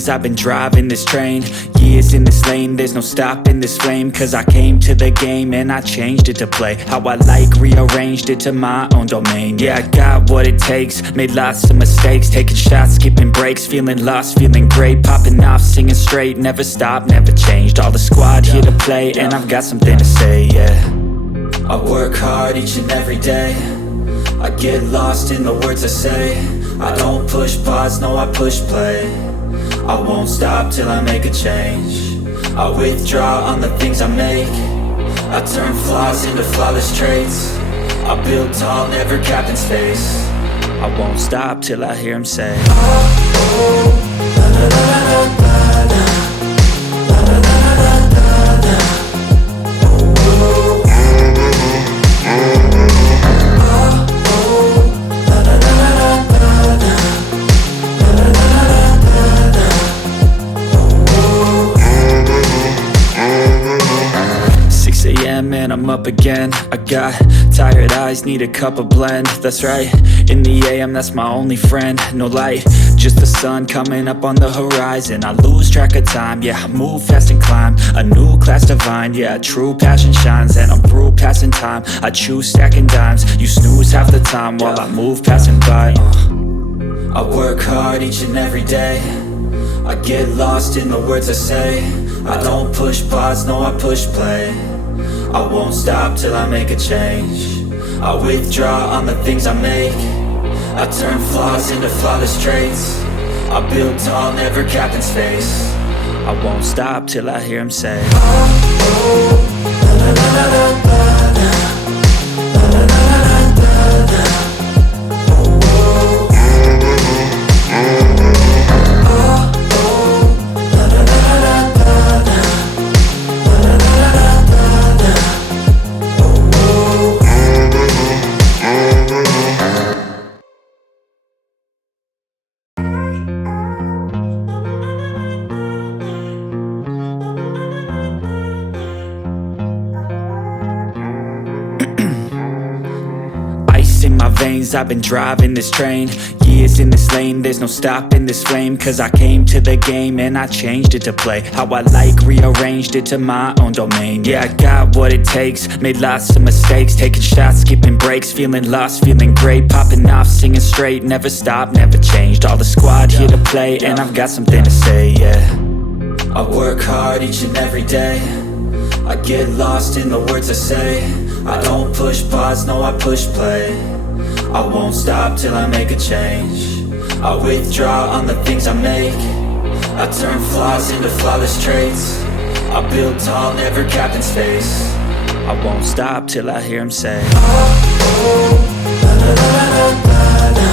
veins, I've been driving this train. Years in this lane, there's no stopping this flame. Cause I came to the game and I changed it to play how I like, rearranged it to my own domain. Yeah, I got what it takes, made lots of mistakes, taking shots, skipping breaks, feeling lost, feeling great, popping off, singing straight, never stopped, never changed. All the squad here to play, and I've got something to say, yeah. I work hard each and every day, I get lost in the words I say. I don't push pause, no I push play. I won't stop till I make a change. I withdraw on the things I make. I turn flaws into flawless traits. I build tall, never capped in space. I won't stop till I hear him say, oh, oh, la, la, la, la, la, la. And I'm up again. I got tired eyes, need a cup of blend. That's right, in the AM, that's my only friend. No light, just the sun coming up on the horizon. I lose track of time, yeah, I move fast and climb a new class divine, yeah, true passion shines. And I'm through passing time, I choose stacking dimes. You snooze half the time while I move passing by. I work hard each and every day, I get lost in the words I say. I don't push pause, no I push play. I won't stop till I make a change. I withdraw on the things I make. I turn flaws into flawless traits. I build tall, never capped in space. I won't stop till I hear him say, oh, oh, la, la, la, la, la, la. In my veins, I've been driving this train. Years in this lane, there's no stopping this flame. Cause I came to the game and I changed it to play how I like, rearranged it to my own domain. Yeah, I got what it takes, made lots of mistakes, taking shots, skipping breaks, feeling lost, feeling great, popping off, singing straight, never stopped, never changed. All the squad here to play, and I've got something to say, yeah. I work hard each and every day, I get lost in the words I say. I don't push pause, no I push play. I won't stop till I make a change. I withdraw on the things I make. I turn flaws into flawless traits. I build tall, never capped in space. I won't stop till I hear him say, oh, oh, la, la, la, la, la, la.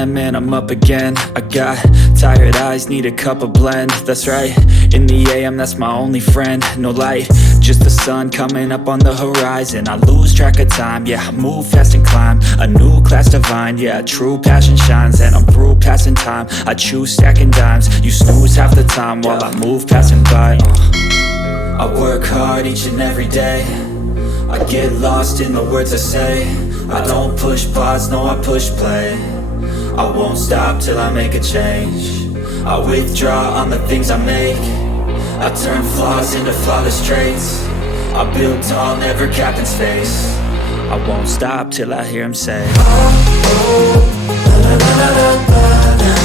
And I'm up again. I got tired eyes, need a cup of blend. That's right, in the AM, that's my only friend. No light, just the sun coming up on the horizon. I lose track of time, yeah, I move fast and climb a new class divine, yeah, true passion shines. And I'm through passing time, I choose stacking dimes. You snooze half the time while I move passing by. I work hard each and every day, I get lost in the words I say. I don't push pause, no I push play. I won't stop till I make a change. I withdraw on the things I make. I turn flaws into flawless traits. I build tall, never capped in space. I won't stop till I hear him say, oh, oh, la, la, la, la, la, la.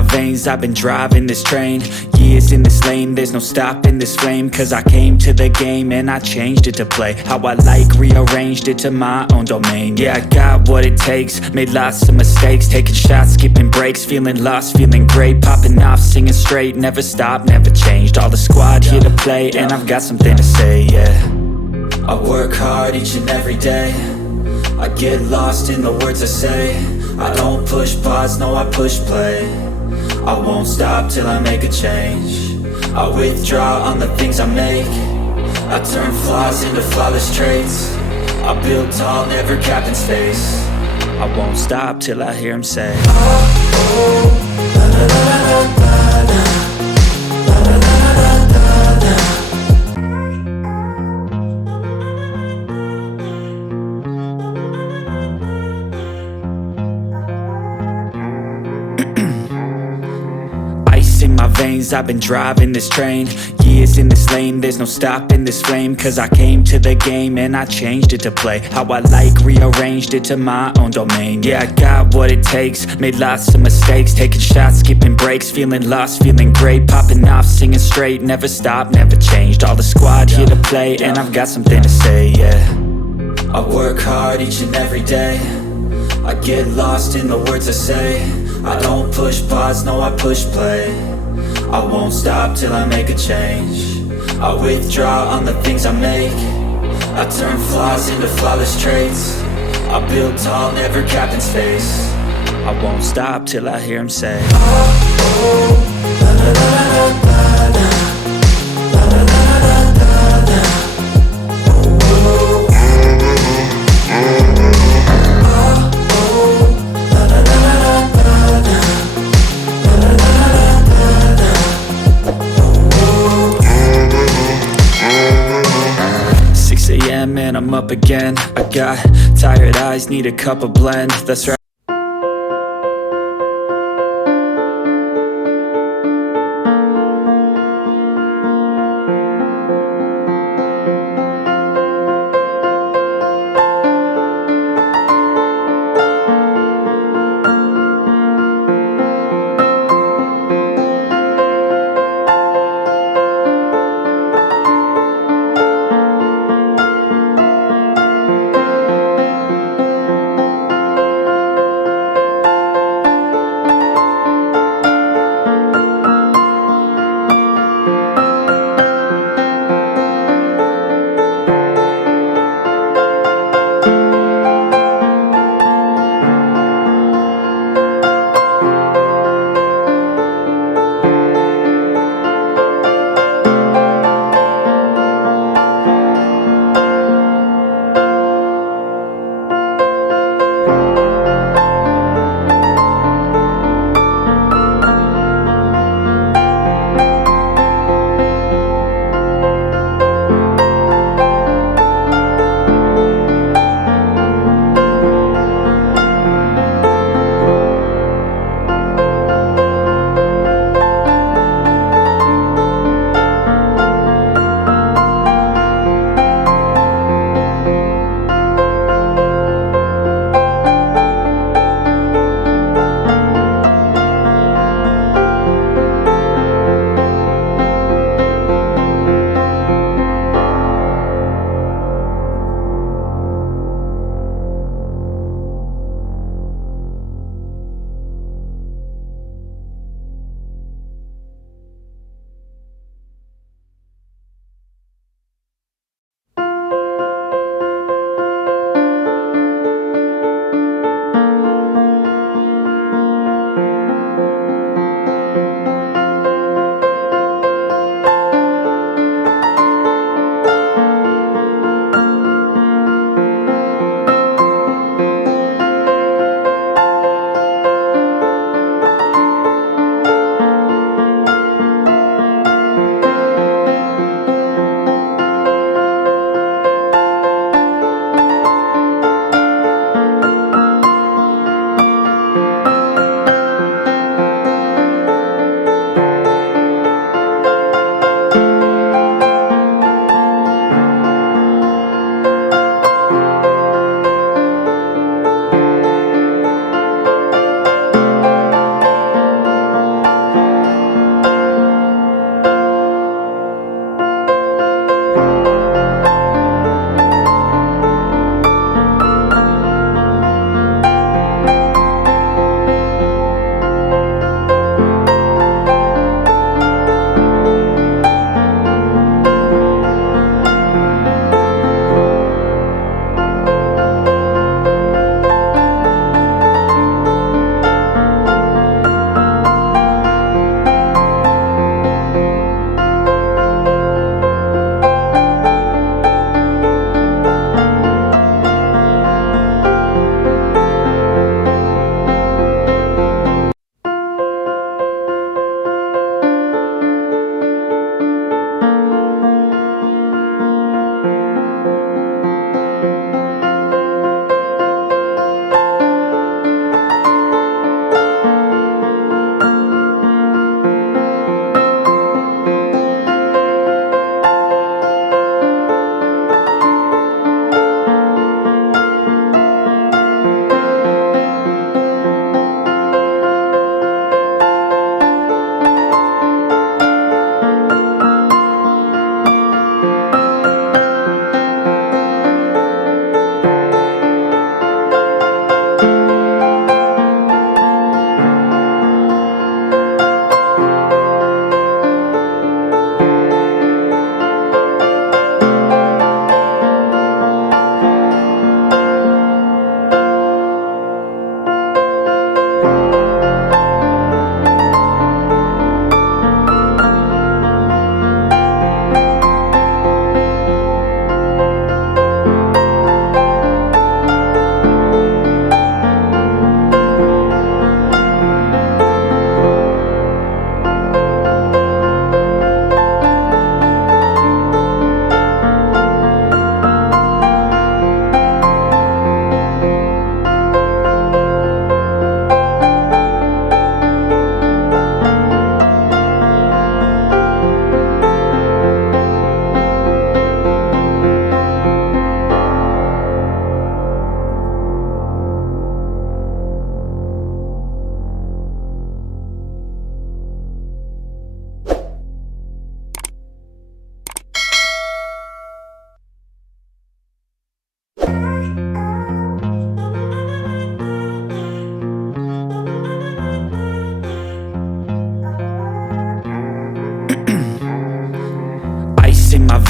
my veins, I've been driving this train. Years in this lane, there's no stopping this flame. Cause I came to the game and I changed it to play how I like, rearranged it to my own domain. Yeah, I got what it takes, made lots of mistakes, taking shots, skipping breaks, feeling lost, feeling great, popping off, singing straight, never stopped, never changed. All the squad here to play, and I've got something to say, yeah. I work hard each and every day, I get lost in the words I say. I don't push pause, no I push play. I won't stop till I make a change. I withdraw on the things I make. I turn flaws into flawless traits. I build tall, never capped in space. I won't stop till I hear him say, oh, oh, la la la la la la, la la la la la la. Ice in my veins, I've been driving this train. Years in this lane, there's no stopping this flame. Cause I came to the game and I changed it to play how I like, rearranged it to my own domain. Yeah, I got what it takes, made lots of mistakes, taking shots, skipping breaks, feeling lost, feeling great, popping off, singing straight, never stopped, never changed. All the squad here to play, and I've got something to say, yeah. I work hard each and every day, I get lost in the words I say. I don't push pause, no I push play. I won't stop till I make a change. I withdraw on the things I make. I turn flaws into flawless traits. I build tall, never capped in space. I won't stop till I hear him say, oh, oh, la la la la la la, la la la la la la, oh, oh. And I'm up again. I got tired eyes, need a cup of blend. That's right.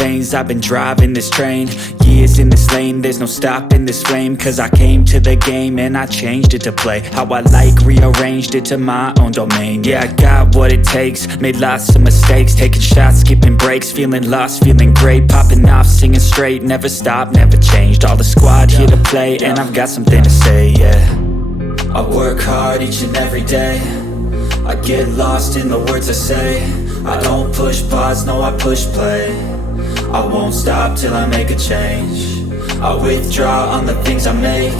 veins, I've been driving this train. Years in this lane, there's no stopping this flame. Cause I came to the game and I changed it to play how I like, rearranged it to my own domain. Yeah, I got what it takes, made lots of mistakes, taking shots, skipping breaks, feeling lost, feeling great, popping off, singing straight, never stopped, never changed. All the squad here to play, and I've got something to say, yeah. I work hard each and every day, I get lost in the words I say. I don't push pause, no I push play. I won't stop till I make a change. I withdraw on the things I make.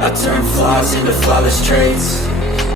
I turn flaws into flawless traits.